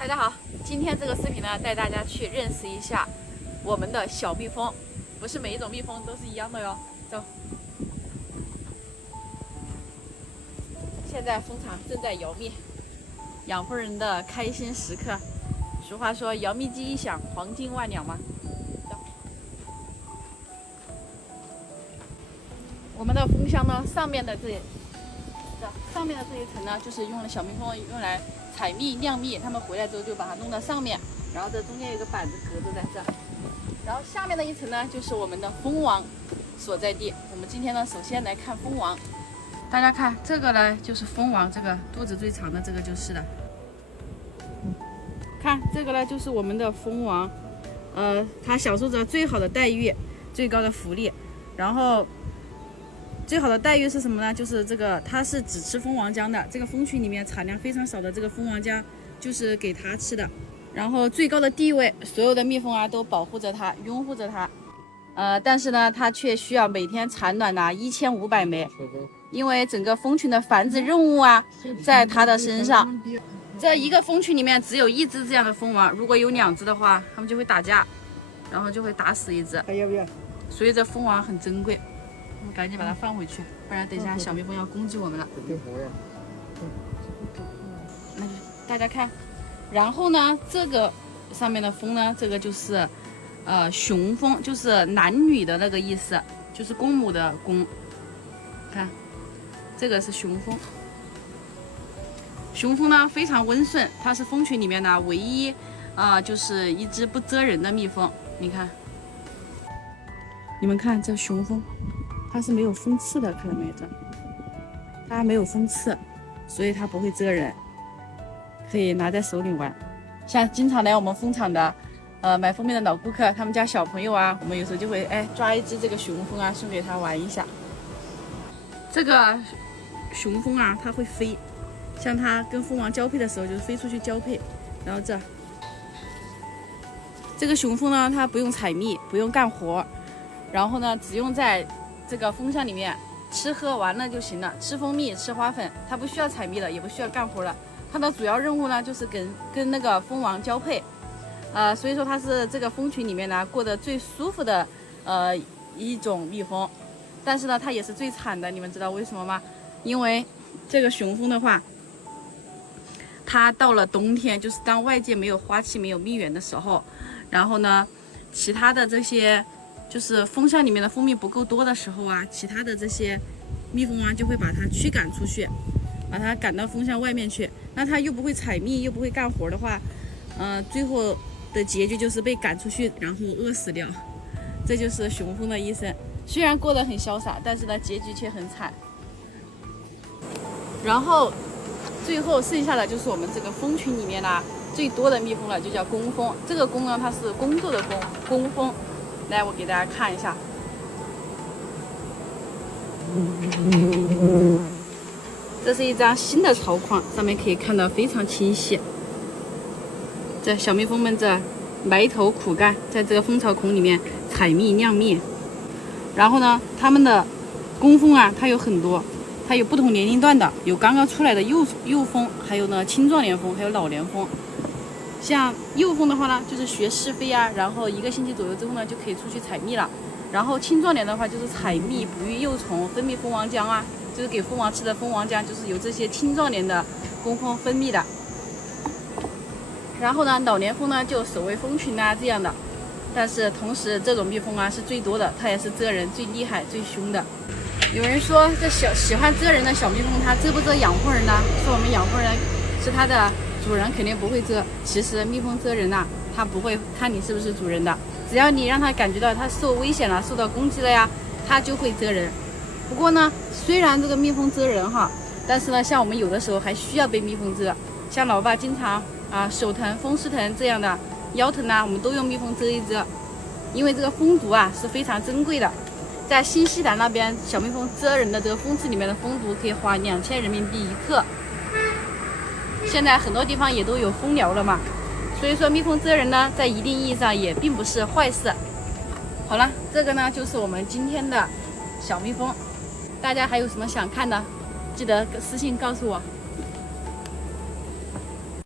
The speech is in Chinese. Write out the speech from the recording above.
大家好，今天这个视频呢，带大家去认识一下我们的小蜜蜂。不是每一种蜜蜂都是一样的哟。走，现在蜂场正在摇蜜，养蜂人的开心时刻。俗话说，摇蜜机一响，黄金万两嘛。走，我们的蜂箱呢，上面的这一层呢，就是用了小蜜蜂用来采蜜酿蜜，他们回来之后就把它弄到上面，然后这中间有一个板子隔着在这，然后下面的一层呢就是我们的蜂王所在地。我们今天呢，首先来看蜂王，大家看这个呢就是蜂王，这个肚子最长的这个就是的。看这个呢就是我们的蜂王，它享受着最好的待遇、最高的福利，然后。最好的待遇是什么呢？就是这个，它是只吃蜂王浆的。这个蜂群里面产量非常少的这个蜂王浆，就是给它吃的。然后最高的地位，所有的蜜蜂啊都保护着它，拥护着它。但是呢，它却需要每天产卵1500枚，因为整个蜂群的繁殖任务啊，在它的身上。这一个蜂群里面只有一只这样的蜂王，如果有2只的话，它们就会打架，然后就会打死一只。还要不要？所以这蜂王很珍贵。我们赶紧把它放回去，不然等一下小蜜蜂要攻击我们了。那就大家看，然后呢，这个上面的蜂呢，这个就是雄蜂，就是男女的那个意思，就是公母的公。看，这个是雄蜂。雄蜂呢非常温顺，它是蜂群里面呢唯一就是一只不蜇人的蜜蜂。你看，你们看这雄蜂。它是没有蜂刺的，看到没有？它没有蜂刺，所以它不会蜇人，可以拿在手里玩。像经常来我们蜂场的，买蜂蜜的老顾客，他们家小朋友啊，我们有时候就会抓一只这个雄蜂啊，送给他玩一下。这个雄蜂啊，它会飞，像它跟蜂王交配的时候，就是飞出去交配。然后这个雄蜂呢，它不用采蜜，不用干活，然后呢，只用在这个蜂箱里面吃喝玩乐就行了，吃蜂蜜吃花粉，它不需要采蜜了，也不需要干活了。它的主要任务呢就是跟那个蜂王交配，所以说它是这个蜂群里面呢过得最舒服的一种蜜蜂。但是呢它也是最惨的，你们知道为什么吗？因为这个雄蜂的话，它到了冬天，就是当外界没有花期没有蜜源的时候，然后呢其他的这些就是蜂箱里面的蜂蜜不够多的时候啊，其他的这些蜜蜂啊就会把它驱赶出去，把它赶到蜂箱外面去。那它又不会采蜜，又不会干活的话，最后的结局就是被赶出去，然后饿死掉。这就是雄蜂的一生，虽然过得很潇洒，但是呢，结局却很惨。然后最后剩下的就是我们这个蜂群里面呢最多的蜜蜂了，就叫工蜂。这个工呢，它是工作的工蜂。来，我给大家看一下，这是一张新的巢框，上面可以看到非常清晰。这小蜜蜂们这埋头苦干，在这个蜂巢孔里面采蜜酿蜜。然后呢，它们的工蜂啊，它有很多，它有不同年龄段的，有刚刚出来的幼蜂，还有呢青壮年蜂，还有老年蜂。像幼蜂的话呢，就是学试飞啊，然后1个星期左右之后呢，就可以出去采蜜了。然后青壮年的话，就是采蜜、哺育幼虫、分泌蜂王浆啊，就是给蜂王吃的蜂王浆，就是由这些青壮年的工蜂分泌的。然后呢，老年蜂呢就守卫蜂群啊这样的。但是同时，这种蜜蜂啊是最多的，它也是蜇人最厉害、最凶的。有人说，这喜欢蜇人的小蜜蜂，它蜇不蜇养蜂人呢？说我们养蜂人是它的主人肯定不会蜇，其实蜜蜂蜇人呐，它不会看你是不是主人的，只要你让它感觉到它受危险了、受到攻击了呀，它就会蜇人。不过呢，虽然这个蜜蜂蜇人哈，但是呢，像我们有的时候还需要被蜜蜂蜇，像老爸经常手疼、风湿疼这样的，腰疼啊，我们都用蜜蜂蜇一蜇，因为这个蜂毒啊是非常珍贵的。在新西兰那边，小蜜蜂蜇人的这个蜂刺里面的蜂毒可以花2000人民币1克。现在很多地方也都有蜂疗了嘛，所以说蜜蜂蜇人呢，在一定意义上也并不是坏事。好了，这个呢就是我们今天的小蜜蜂，大家还有什么想看的，记得私信告诉我。